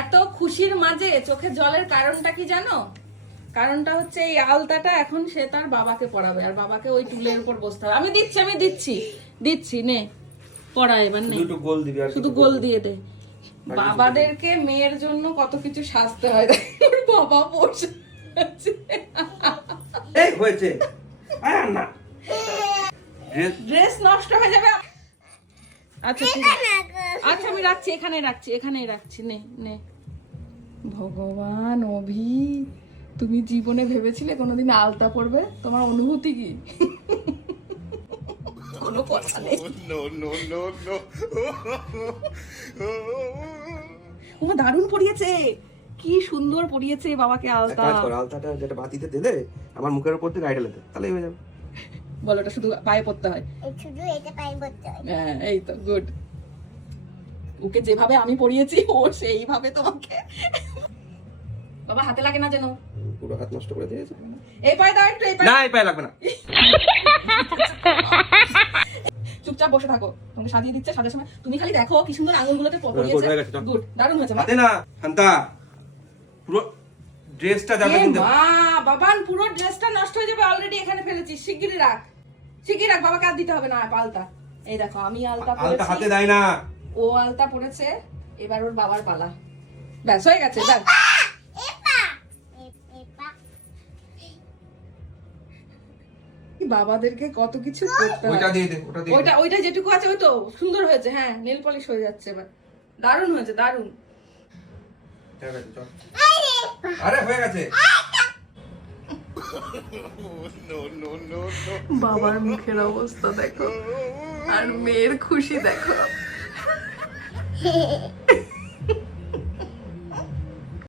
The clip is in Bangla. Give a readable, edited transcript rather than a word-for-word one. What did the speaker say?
এত খুশির মাঝে চোখে জলের কারণটা কি জানো? কারণটা হচ্ছে এই আলতাটা এখন সে তার বাবাকে পড়াবে, আর বাবাকে ওই টুলের উপর বসতে হবে। আমি দিচ্ছি নে পড়া এবার নে, শুধু গোল দিয়ে দে। বাবাদেরকে মেয়ের জন্য কত কিছু সাজতে হয়, বাবা বসে আছে। এই হয়েছে না, ড্রেস নষ্ট হয়ে যাবে। আচ্ছা ঠিক আছে, আচ্ছা আমি রাখছি, এখানেই রাখছি নে নে। ভগবান, অভি তুমি জীবনে ভেবেছিলে কোনোদিন আলতা পরবে? তোমার অনুভূতি কি? কোনো কথা নেই। ওমা দারুণ পরিয়েছে, কি সুন্দর পরিয়েছে বাবাকে আলতা। আলতাটা যেটা বাতিতে দিলে আমার মুখের উপর দিয়ে গাইডে লেতে, তাহলেই হয়ে যাবে। বলো, এটা শুধু পায়ে পড়তে হয়? শুধু এটা পায়ে পড়তে হয়। হ্যাঁ এই তো গুড। ওকে যেভাবে আমি পড়িয়েছি ও সেইভাবে তোমাকে। বাবা হাতে লাগে না যেন। পুরো হাত নষ্ট করে দিয়েছে। এই পায়ে দাও একটু, এই পায়ে। না, এই পায়ে লাগবে না। চুপচাপ বসে থাকো, তোমাকে সাজিয়ে দিচ্ছে। সাজার সময় তুমি খালি দেখো কি সুন্দর আঙুলগুলোতে পড়িয়েছে। গুড, দারুণ হয়েছে। হাতে না শান্তা, পুরো ড্রেসটা যাবে কিন্তু। মা বাবান, পুরো ড্রেসটা নষ্ট হয়ে যাবে। অলরেডি এখানে ফেলেছিস, শিগগিরই রাখ। বাবাকে আর দিতে হবে না আলতা। এই দেখো আমি আলতা পরেছি, আলতা হাতে দেয় না। ও আলতা পরেছে, এবার ওর বাবার পালা। ব্যাস হয়ে গেছে। ব্যাস বাবাদেরকে কত কিছু করতে হয়। ওইটা দিয়ে দে, ওটা দিয়ে দে। ওইটা যেটুকু আছে ওই তো সুন্দর হয়েছে। হ্যাঁ নেল পলিশ হয়ে যাচ্ছে এবার। দারুণ হয়েছে, দারুণ। হয়ে গেছে, চল। আরে হয়ে গেছে। বাবার মুখের অবস্থা দেখো, আর মেয়ের খুশি দেখো।